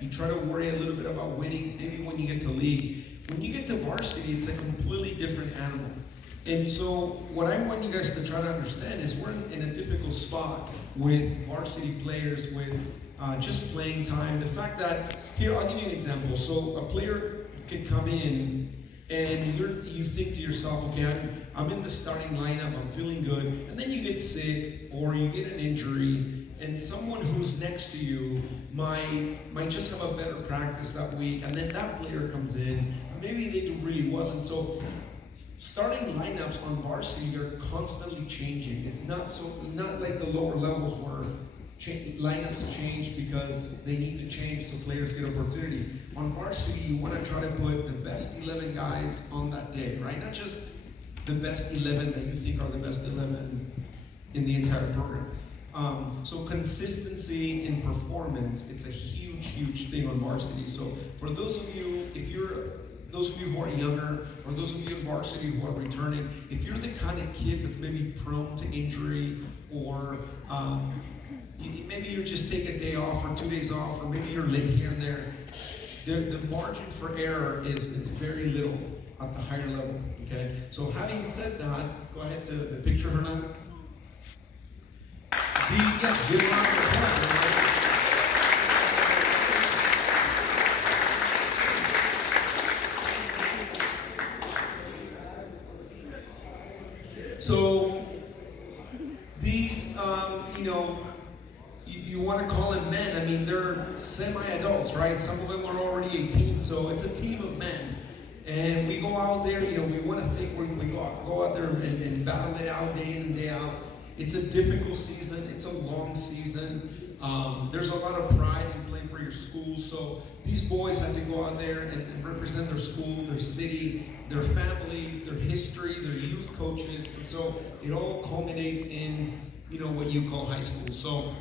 You try to worry a little bit about winning, maybe when you get to league. When you get to varsity, it's a completely different animal. And so what I want you guys to try to understand is we're in a difficult spot with varsity players, with just playing time. The fact that, here, I'll give you an example. So a player could come in and you think to yourself, okay, I'm in the starting lineup, I'm feeling good, and then you get sick or you get an injury, and someone who's next to you might just have a better practice that week, and then that player comes in, and maybe they do really well, and so starting lineups on varsity, they're constantly changing. It's not like the lower levels where lineups change because they need to change so players get opportunity. On varsity, you want to try to put the best 11 guys on that day, right? Not just the best 11 that you think are the best 11 in the entire program. So consistency in performance, it's a huge, huge thing on varsity. So for those of you, those of you who are younger, or those of you in varsity who are returning, if you're the kind of kid that's maybe prone to injury, or maybe you just take a day off or 2 days off, or maybe you're late here and there, the margin for error is very little at the higher level, okay? So having said that, go ahead to the picture, Hernan. Yeah, give a round of applause. So these, you want to call them men. I mean, they're semi-adults, right? Some of them are already 18, so it's a team of men. And we go out there, we want to think we go out there and battle it out day in and day out. It's a difficult season. It's a long season. There's a lot of pride in playing for your school. So these boys have to go out there and represent their school, their city, their families, their history, their youth coaches. And so it all culminates in, what you call high school. So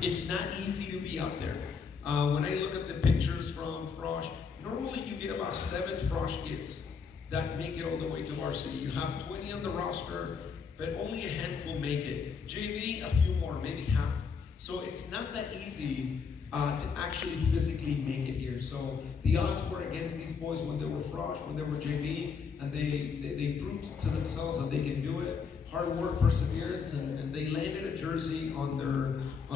it's not easy to be out there. When I look at the pictures from Frosh, normally you get about 7 Frosh kids that make it all the way to varsity. You have 20 on the roster, but only a handful make it. JV, a few more, maybe half. So it's not that easy to actually physically make it here. So the odds were against these boys when they were Frosh, when they were JV, and they proved to themselves that they can do it. Hard work, perseverance, and they landed a jersey on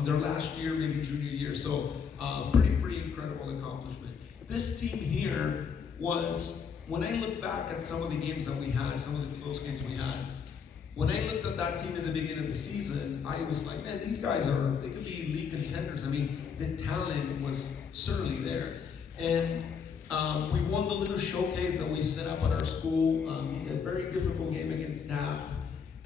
their last year, maybe junior year. So pretty incredible accomplishment. This team here was, when I look back at some of the games that we had, some of the close games we had, when I looked at that team in the beginning of the season, I was like, man, these guys they could be league contenders. I mean, the talent was certainly there. And we won the little showcase that we set up at our school, a very difficult game against Taft.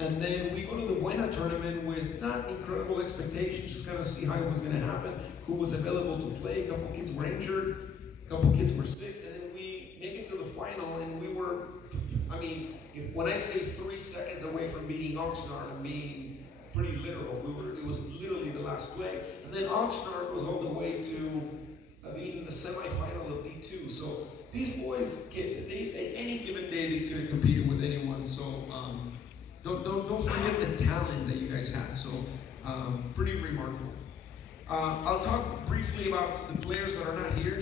And then we go to the Buena tournament with not incredible expectations, just kind of see how it was going to happen, who was available to play. A couple kids were injured, a couple kids were sick, and then we make it to the final, and we were, when I say 3 seconds away from beating Oxnard, I mean pretty literal. It was literally the last play. And then Oxnard was all the way to being the semifinal of D2. So these boys, at any given day, they could have competed with anyone. So don't forget the talent that you guys have. So pretty remarkable. I'll talk briefly about the players that are not here.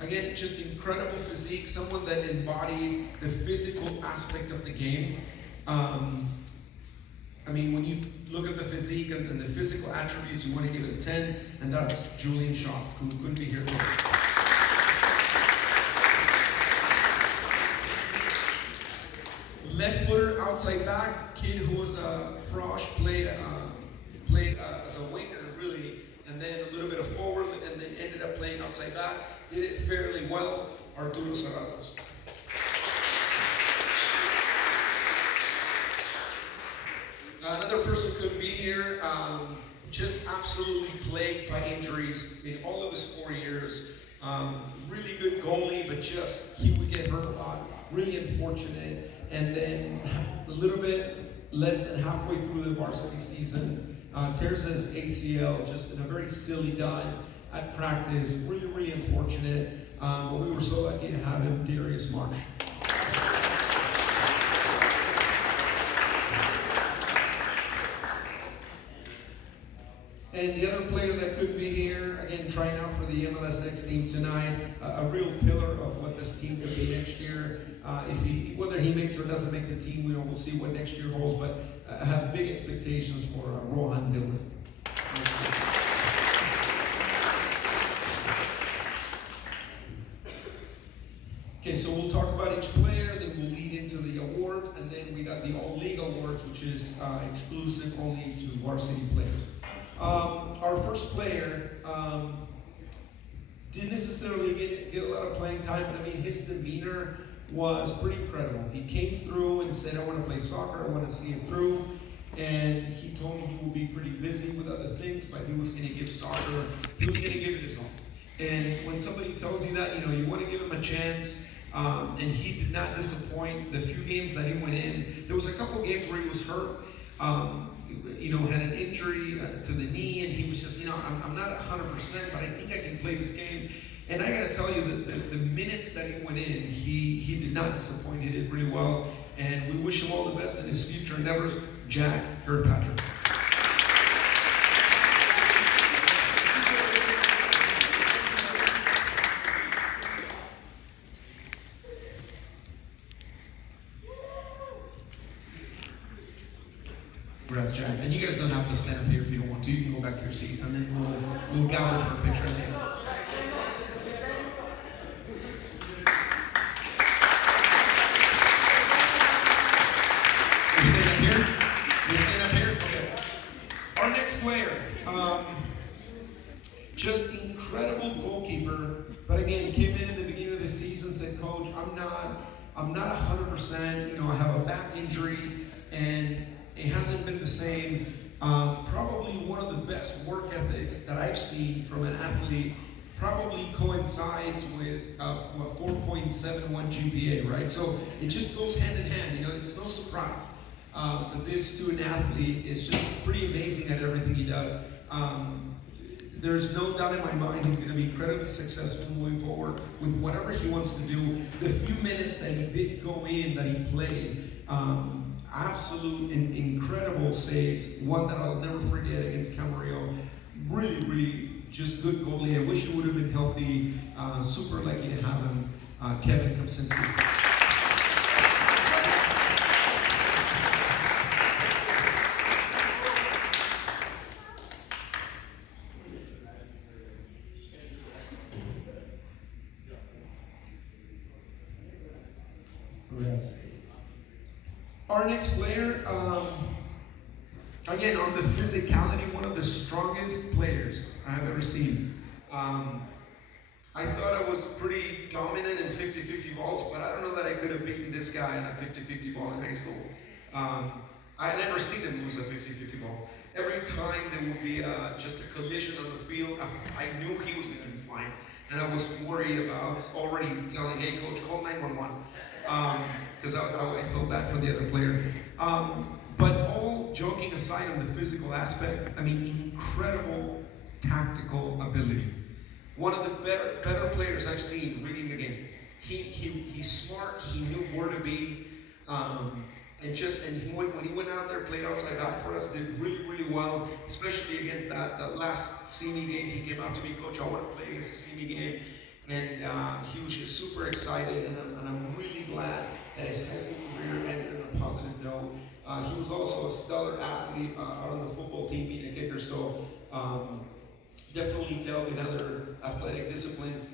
Again, just incredible physique, someone that embodied the physical aspect of the game. When you look at the physique and the physical attributes, you want to give it a 10, and that's Julian Shaw, who couldn't be here today. Left footer, outside back, kid who was a Frosh, played as a winger, really, and then a little bit of forward, and then ended up playing outside back. Did it fairly well, Arturo Serratos. Another person couldn't be here, just absolutely plagued by injuries in all of his 4 years. Really good goalie, but he would get hurt a lot, really unfortunate. And then a little bit less than halfway through the varsity season, tears his ACL just in a very silly dive at practice. Really, really unfortunate. But we were so lucky to have him, Darius Marsh. And the other player that could be here, again, trying out for the MLS Next team tonight, a real pillar of what this team could be next year. Whether he makes or doesn't make the team, we'll see what next year holds. But I have big expectations for Rohan Dillon. Okay, so we'll talk about each player, then we'll lead into the awards, and then we got the All-League Awards, which is exclusive only to varsity players. Our first player didn't necessarily get a lot of playing time, but I mean, his demeanor was pretty incredible. He came through and said, I want to play soccer, I want to see it through. And he told me he will be pretty busy with other things, but he was going to give soccer, he was going to give it his all. And when somebody tells you that, you want to give him a chance. And he did not disappoint. The few games that he went in, there was a couple games where he was hurt, had an injury to the knee, and he was just, I'm not 100%, but I think I can play this game. And I got to tell you that the minutes that he went in, he did not disappoint. He did really well, and we wish him all the best in his future endeavors. Jack Kirkpatrick. Congrats, Jack. And you guys don't have to stand up here if you don't want to. You can go back to your seats, and then we'll gather for a picture at the end. You stand up here? You stand up here? Okay. Our next player, just incredible goalkeeper. But again, he came in the beginning of the season, said, Coach, I'm not 100%. I have a back injury, and it hasn't been the same. Probably one of the best work ethics that I've seen from an athlete. Probably coincides with 4.71 GPA, right? So it just goes hand in hand. It's no surprise that this student athlete is just pretty amazing at everything he does. There's no doubt in my mind he's going to be incredibly successful moving forward with whatever he wants to do. The few minutes that he did go in, that he played, absolute and incredible saves. One that I'll never forget against Camarillo. Really, really just good goalie. I wish he would have been healthy. Super lucky to have him. Kevin Kopczynski. Our next player, again, on the physicality, one of the strongest players I have ever seen. I thought I was pretty dominant in 50-50 balls, but I don't know that I could have beaten this guy in a 50-50 ball in high school. I had never seen him lose a 50-50 ball. Every time there would be just a collision on the field, I knew he was going to be fine. And I was worried about already telling, hey, coach, call 911. Because I felt bad for the other player. But all joking aside on the physical aspect, I mean, incredible tactical ability. One of the better players I've seen reading the game. He's smart, he knew where to be, and when he went out there, played outside back for us, did really, really well, especially against that last semi game. He came out to me, Coach, I want to play against the semi game. And he was just super excited, and I'm really glad that his high school career ended on a positive note. He was also a stellar athlete out on the football team, being a kicker, so definitely dealt with other athletic discipline.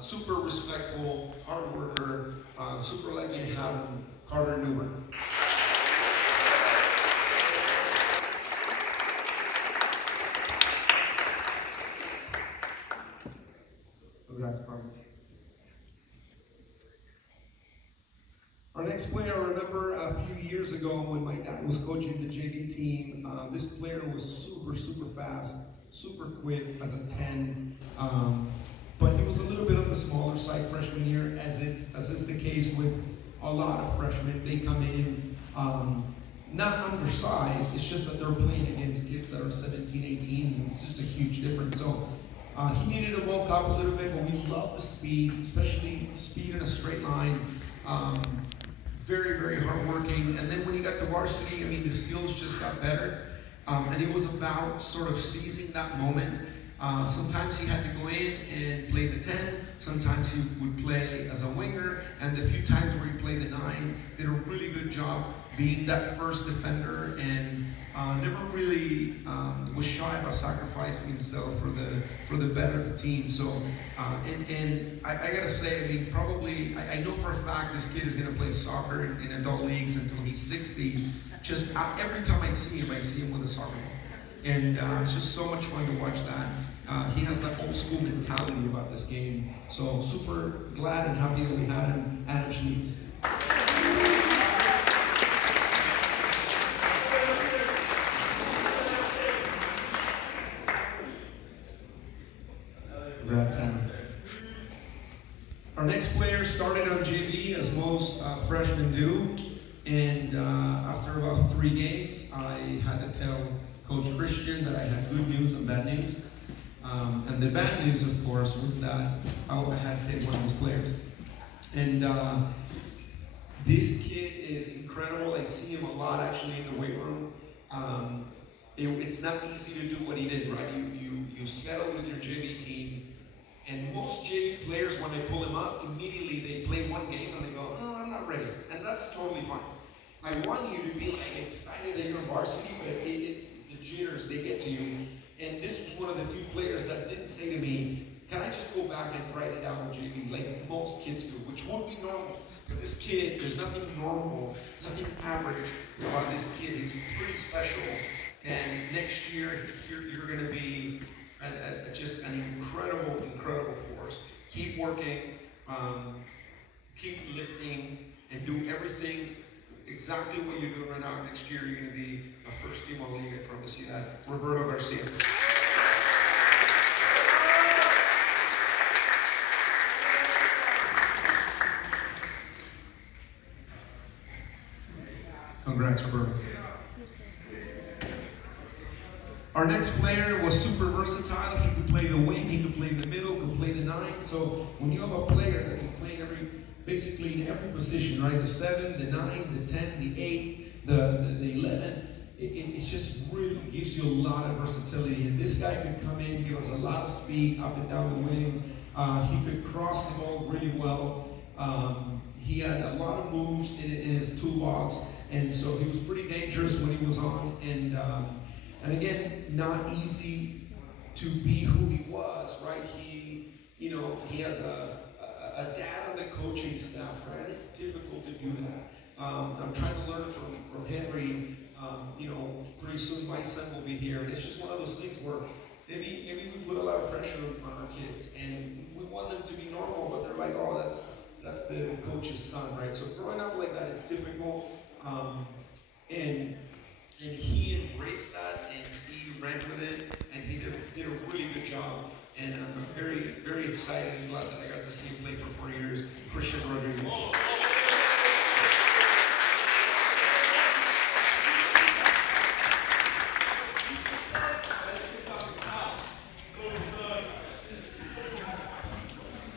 Super respectful, hard worker, super lucky to have him, Carter Newman. Our next player, I remember a few years ago when my dad was coaching the JV team, this player was super, super fast, super quick as a 10, but he was a little bit on the smaller side freshman year, as is the case with a lot of freshmen. They come in not undersized, it's just that they're playing against kids that are 17, 18, and it's just a huge difference. So he needed to bulk up a little bit, but we love the speed, especially speed in a straight line. Very, very hardworking. And then when he got to varsity, I mean, the skills just got better. And it was about sort of seizing that moment. Sometimes he had to go in and play the 10, sometimes he would play as a winger, and the few times where he played the 9, did a really good job being that first defender, and never really was shy about sacrificing himself for the better of the team. So, I gotta say, I mean, probably I know for a fact this kid is gonna play soccer in adult leagues until he's 60. Just every time I see him with a soccer ball, and it's just so much fun to watch that. He has that old school mentality about this game. So super glad and happy that we had him. Adam Schmitz. Congrats, Adam. Our next player started on JV, as most freshmen do, and after about 3 games, I had to tell Coach Christian that I had good news and bad news. And the bad news, of course, was that I had to take one of these players. And this kid is incredible. I see him a lot, actually, in the weight room. It's not easy to do what he did, right? You settle with your JV team. And most JV players, when they pull him up, immediately they play one game and they go, oh, I'm not ready. And that's totally fine. I want you to be like excited that you're varsity, but it's the jitters, they get to you. And this was one of the few players that didn't say to me, can I just go back and write it out with JV like most kids do, which would be normal. But this kid, there's nothing normal, nothing average about this kid. He's pretty special. And next year, you're going to be just an incredible, incredible force. Keep working, keep lifting, and do everything exactly what you're doing right now. Next year, you're going to be a first team all league. I promise you that. Roberto Garcia. Congrats, Roberto. Our next player was super versatile. He could play the wing, he could play the middle, could play the 9. So when you have a player that can play basically in every position, right? The 7, the 9, the 10, the 8, the 11. It just really gives you a lot of versatility. And this guy could come in, give us a lot of speed up and down the wing. He could cross the ball really well. He had a lot of moves in his toolbox, and so he was pretty dangerous when he was on. And again, not easy to be who he was, right? He has a dad on the coaching staff, right? And it's difficult to do that. I'm trying to learn from Henry. Pretty soon my son will be here, and it's just one of those things where maybe we put a lot of pressure on our kids, and we want them to be normal, but they're like, oh, that's the coach's son, right? So growing up like that is difficult, and he embraced that, and he ran with it, and he did a really good job. And I'm very, very excited and glad that I got to see him play for 4 years. Christian Rodriguez.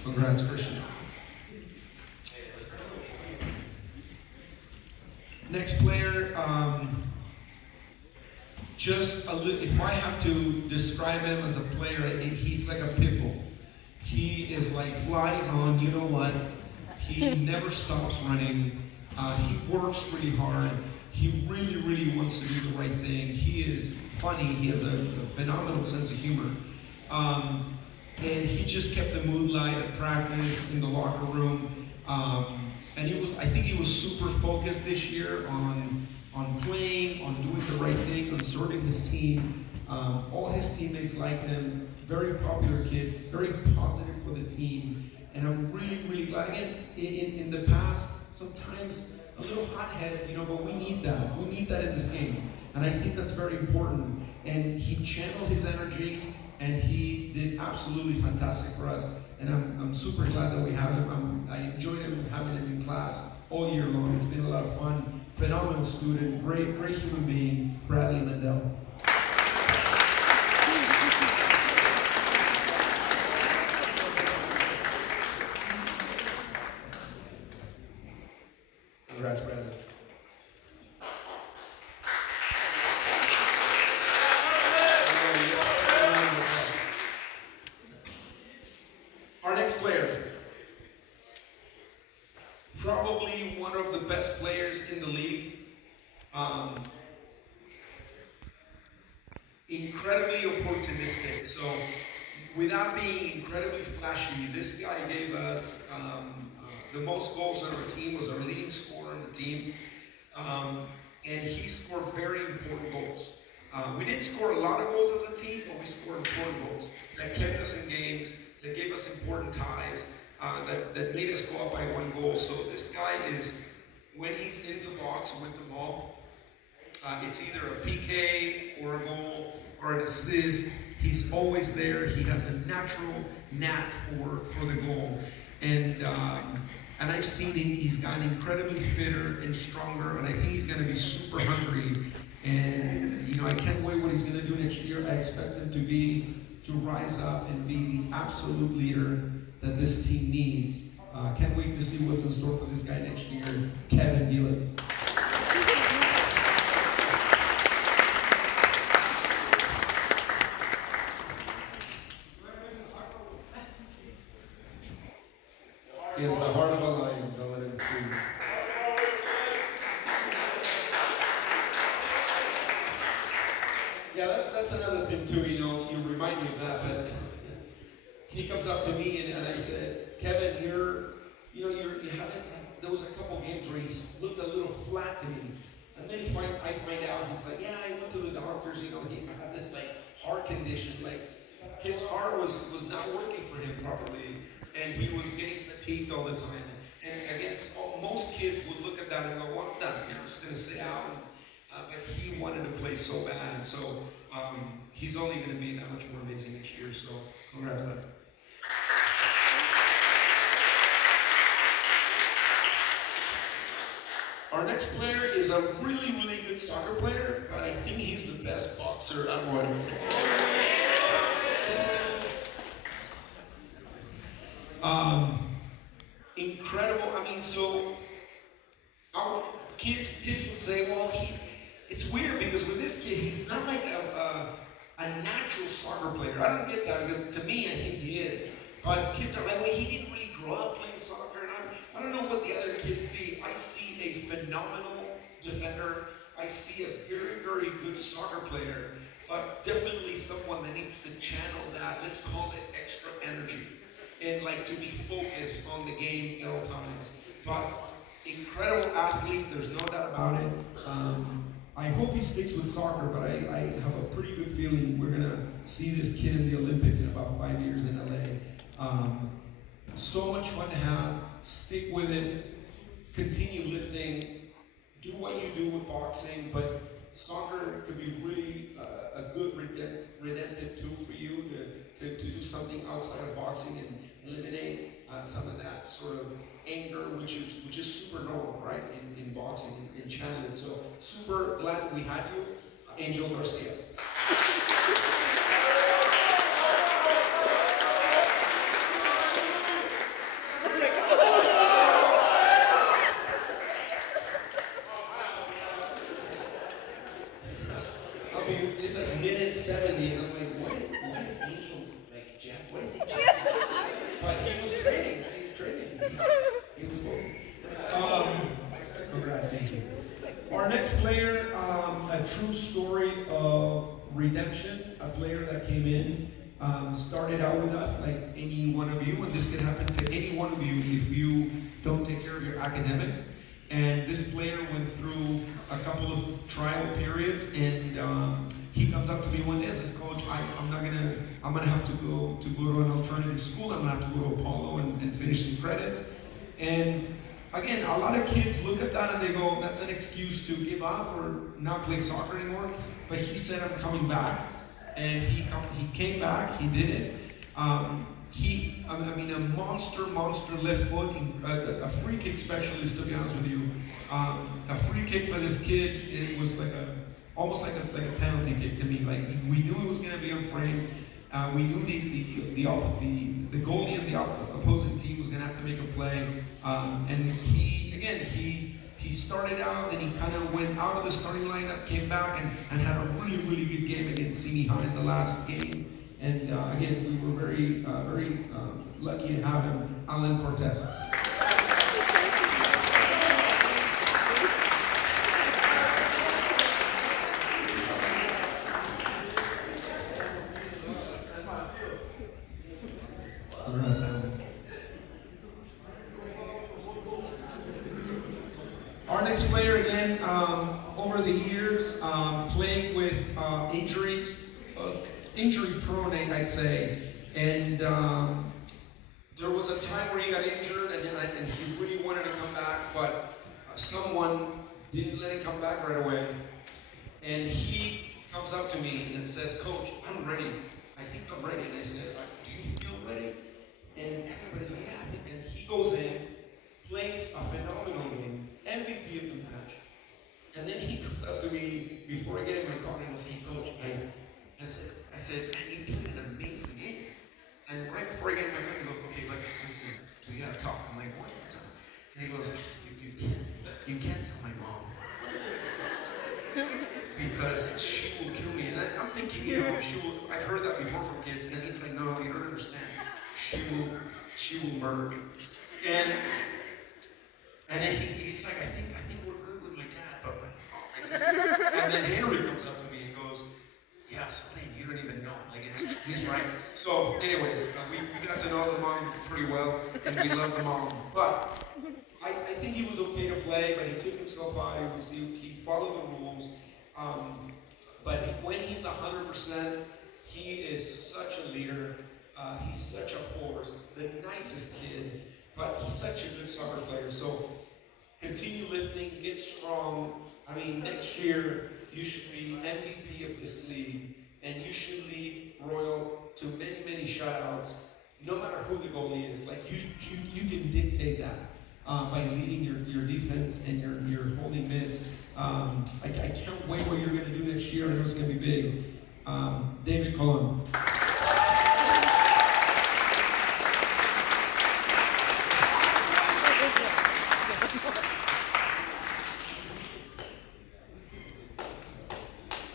Congrats, Christian. Next player, if I have to describe him as a player, he's like a pit bull. He is like flies on, you know what? He never stops running. He works really hard. He really, really wants to do the right thing. He is funny. He has a phenomenal sense of humor. And he just kept the mood light at practice, in the locker room. And I think he was super focused this year on playing, on doing the right thing, on serving his team. All his teammates liked him. Very popular kid, very positive for the team. And I'm really, really glad. Again, in the past, sometimes a little hot-headed, but we need that. We need that in this game. And I think that's very important. And he channeled his energy, and he did absolutely fantastic for us. And I'm super glad that we have him. I enjoyed him having him in class all year long. It's been a lot of fun. Phenomenal student, great human being, Bradley Mendel. Congrats, Bradley. next player, probably one of the best players in the league. Um, Incredibly opportunistic. So, without being incredibly flashy, this guy gave us the most goals on our team. Was our leading scorer on the team, um, and he scored very important goals. We didn't score a lot of goals as a team, but we scored important goals that kept us in games, that gave us important ties, that made us go up by 1 goal. So this guy is, when he's in the box with the ball, it's either a PK or a goal or an assist. He's always there. He has a natural knack for the goal. And I've seen him. He's gotten incredibly fitter and stronger, and I think he's going to be super hungry. And I can't wait what he's going to do next year. I expect him to rise up and be the absolute leader that this team needs. Can't wait to see what's in store for this guy next year, Kevin Vilas. He has the heart of a lion. Don't let him shoot. Yeah, that's another thing too. You remind me of that. But he comes up to me and I said, Kevin, you haven't. There was a couple games where he looked a little flat to me, and then I find out he's like, yeah, I went to the doctors. He had this heart condition. His heart was not working for him properly, and he was getting fatigued all the time. And again, most kids would look at that and go, well, I'm done. I'm just going to sit out. But he wanted to play so bad, and so he's only going to be that much more amazing next year. So congrats, man. Our next player is a really, really good soccer player, but I think he's the best boxer ever. Incredible. So our kids would say, well, it's weird because with this kid, he's not like a natural soccer player. I don't get that because to me, I think he is. But kids are like, well, he didn't really grow up playing soccer. And I don't know what the other kids see. I see a phenomenal defender. I see a very, very good soccer player, but definitely someone that needs to channel that, let's call it extra energy, and to be focused on the game at all times. But incredible athlete, there's no doubt about it. I hope he sticks with soccer, but I have a pretty good feeling we're going to see this kid in the Olympics in about 5 years in LA. So much fun to have. Stick with it. Continue lifting. Do what you do with boxing, but soccer could be really a good redemptive tool for you to do something outside of boxing and eliminate some of that sort of anger, which is super normal, right, in boxing, in channel it. So super glad we had you, Angel Garcia. It's minute 70, and I'm like, what is Angel Jack? What is he Jack? But he was training, man. He's training. He was focused. Congrats, Angel. Our next player, a true story of redemption. A player that came in, started out with us like any one of you, and this can happen to any one of you if you don't take care of your academics. And this player went through a couple of trial periods, and he comes up to me one day and says, Coach, I'm gonna have to go to an alternative school. I'm gonna have to go to Apollo and finish some credits. And again, a lot of kids look at that and they go, that's an excuse to give up or not play soccer anymore. But he said, I'm coming back, and he came back. He did it. A monster left foot, a free kick specialist, to be honest with you. A free kick for this kid, it was almost like a penalty kick to me. We knew it was going to be on frame. We knew the goalie and the opposing team was going to have to make a play. And he started out, and he kind of went out of the starting lineup, came back, and had a really, really good game against Simi High in the last game. And again, we were very lucky lucky to have him, Alan Cortez. Congrats, Alan. Our next player, again, over the years, playing with injuries, uh, injury prone, I'd say. And there was a time where he got injured and he really wanted to come back, but someone didn't let him come back right away. And he comes up to me and says, Coach, I'm ready. I think I'm ready. And I said, do you feel ready? And everybody's like, yeah. And he goes in, plays a phenomenal game, MVP of the match. And then he comes up to me before I get in my car and he goes, hey, Coach, I said, man, you played an amazing game. And right before I get in my car, he goes, okay, but listen, we gotta talk. I'm like, what? What's up? And he goes, you can't tell my mom because she will kill me. And I'm thinking, I've heard that before from kids, and he's like, no, you don't understand. She will murder me. And and then he's like, I think we're good with my dad, but my mom. And then Henry comes up to me and goes, yeah, something you don't even know. Like he's right. So, anyways, we got to know the mom pretty well, and we love the mom. But I think he was okay to play, but he took himself out. He followed the rules. Um, but when he's 100%, he is such a leader. He's such a force. He's the nicest kid, but he's such a good soccer player. So continue lifting, get strong. I mean, next year you should be MVP of this league, and you should lead Royal to many, many shutouts, no matter who the goalie is. Like you can dictate that by leading your defense and your holding mids. I can't wait what you're going to do next year. I know it's going to be big. David Colon.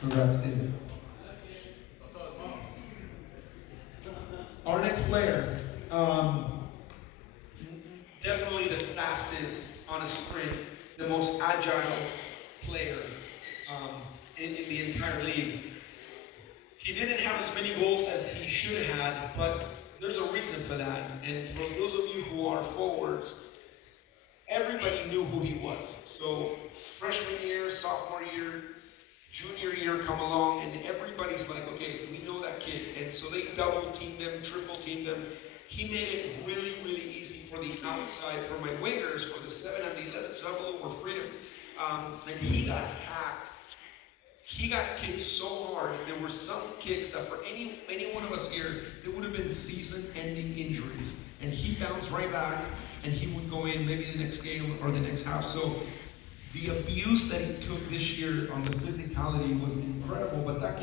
Congrats, David. Our next player, definitely the fastest on a sprint, the most agile player in the entire league. He didn't have as many goals as he should have had, but there's a reason for that. And for those of you who are forwards, everybody knew who he was. So freshman year, sophomore year, junior year come along, and everybody's like, okay, we know that kid. And so they double teamed him, triple teamed him. He made it really, really easy for the outside, for my wingers, for the 7 and the 11 to have a little more freedom. And he got hacked. He got kicked so hard. There were some kicks that for any one of us here, it would have been season-ending injuries. And he bounced right back, and he would go in maybe the next game or the next half. So the abuse that he took this year on the physicality was incredible, but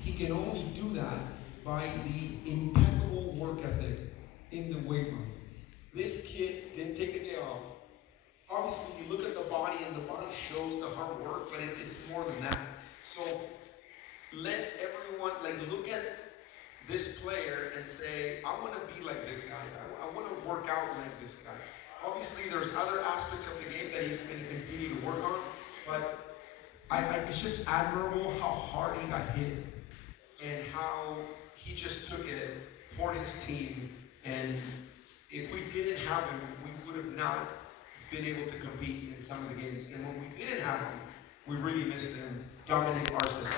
he can only do that by the impeccable work ethic in the weight room. This kid didn't take a day off. Obviously, you look at the body, and the body shows the hard work, but it's more than that. So let everyone look at this player and say, I want to be like this guy. I want to work out like this guy. Obviously, there's other aspects of the game that he's going to continue to work on, but it's just admirable how hard he got hit and how he just took it for his team. And if we didn't have him, we would have not been able to compete in some of the games. And when we didn't have him, we really missed him. Dominic Arson.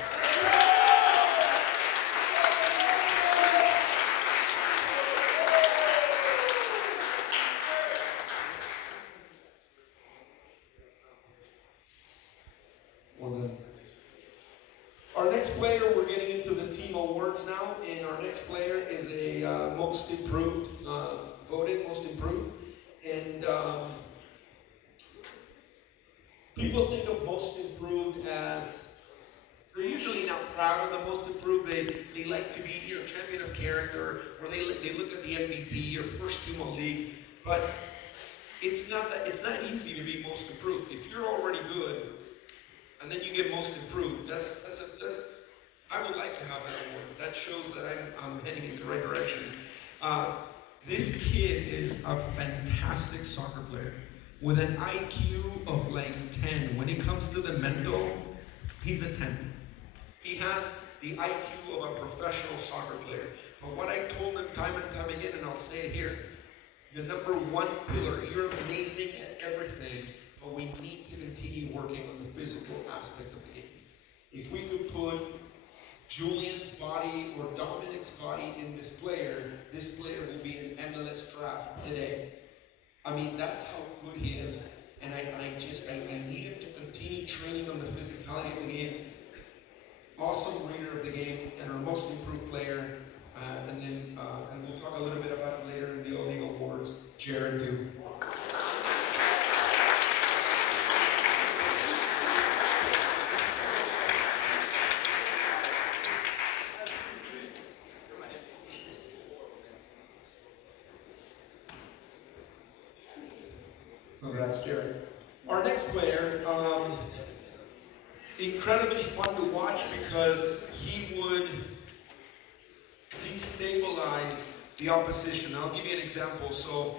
Well done. Our next player, we're getting into the team awards now, and our next player is a most improved, voted most improved. And people think of most improved as, they're usually not proud of the most improved. They like to be champion of character, or they look at the MVP or first team all league. But it's not easy to be most improved. If you're already good, and then you get most improved, that's I would like to have that award. That shows that I'm heading in the right direction. This kid is a fantastic soccer player with an IQ of like 10. When it comes to the mental, he's a 10. He has the IQ of a professional soccer player. But what I told him time and time again, and I'll say it here, the number one pillar, you're amazing at everything, but we need to continue working on the physical aspect of the game. If we could put Julian's body or Dominic's body in this player will be an MLS draft today. I mean, that's how good he is. And I need him to continue training on the physicality of the game. Awesome reader of the game and our most improved player. And we'll talk a little bit about it later in the O-League Awards, Jared Duke. Congrats, Jared. Our next player, incredibly fun to watch because he would destabilize the opposition. I'll give you an example. So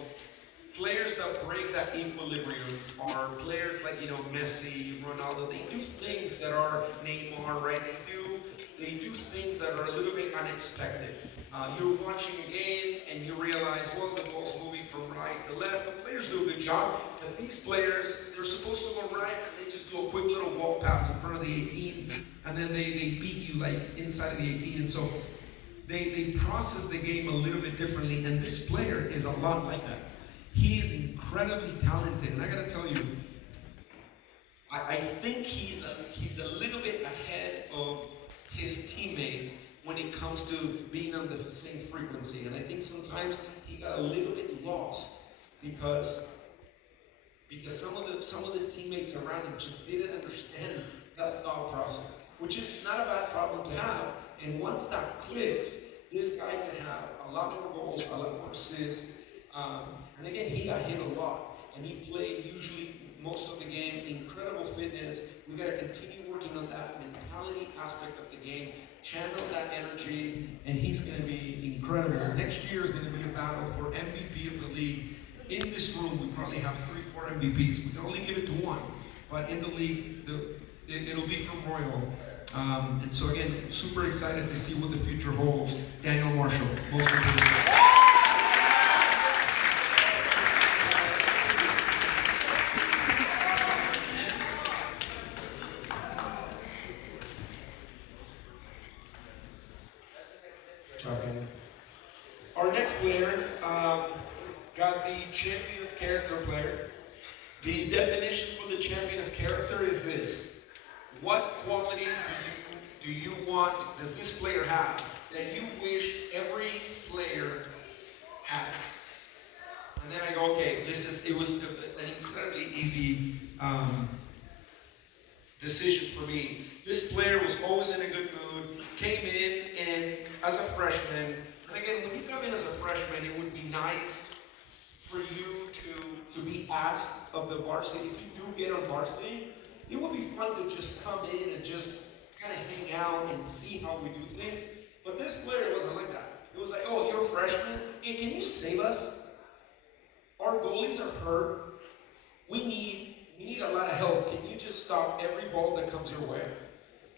players that break that equilibrium are players like Messi, Ronaldo. They do things that are Neymar, right? They do things that are a little bit unexpected. You're watching a game and you realize, well, the ball's moving from right to left. The players do a good job, but these players, they're supposed to go right, and they just do a quick little wall pass in front of the 18, and then they beat you like inside of the 18. And so they process the game a little bit differently, and this player is a lot like that. He is incredibly talented, and I gotta tell you, I think he's a little bit ahead of his teammates when it comes to being on the same frequency. And I think sometimes he got a little bit lost because some of the teammates around him just didn't understand that thought process, which is not a bad problem to have. And once that clicks, this guy can have a lot more goals, a lot more assists. And again, he got hit a lot, and he played usually most of the game. Incredible fitness. We got to continue working on that mentality aspect of the game, channel that energy, and he's going to be incredible. Next year is going to be a battle for MVP of the league. In this room, we probably have 3-4 MVPs. We can only give it to one, but in the league, it'll be from Royal. And so again, super excited to see what the future holds. Daniel Marshall, most important. Our next player got the champion of character player. The definition for the champion of character is this: what qualities do you want, does this player have, that you wish every player had? And then I go, okay, it was an incredibly easy decision for me. This player was always in a good mood, came in, and as a freshman, and again, when you come in as a freshman, it would be nice for you to be asked of the varsity. If you do get on varsity, it would be fun to just come in and just kind of hang out and see how we do things. But this player wasn't like that. It was like, oh, you're a freshman? Hey, can you save us? Our goalies are hurt. We need a lot of help. Can you just stop every ball that comes your way?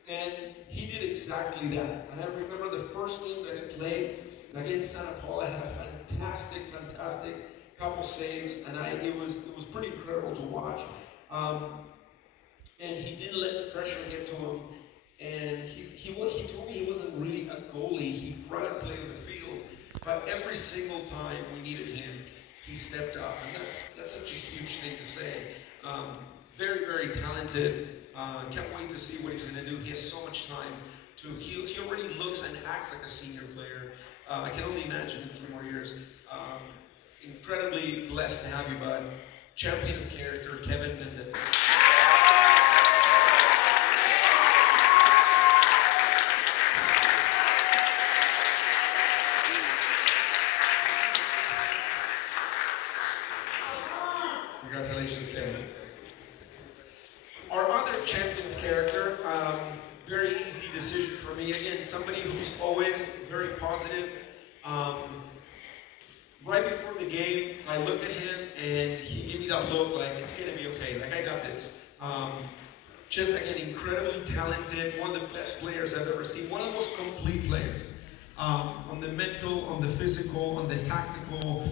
And he did exactly that. And I remember the first game that he played against Santa Paula, had a fantastic couple saves, and it was pretty incredible to watch. And he didn't let the pressure get to him. And he told me he wasn't really a goalie. He'd rather play on the field. But every single time we needed him, he stepped up, and that's such a huge thing to say. Very, very talented. Can't wait to see what he's going to do. He has so much time. He already looks and acts like a senior player. I can only imagine in 3 more years. Incredibly blessed to have you, bud. Champion of character, Kevin Mendez. Congratulations, Kevin. Our other champion of character, very easy decision for me. Again, somebody who's always very positive. right before the game, I look at him and he gave me that look like it's gonna be okay. Like I got this. Just again, incredibly talented, one of the best players I've ever seen, one of the most complete players. On the mental, on the physical, on the tactical.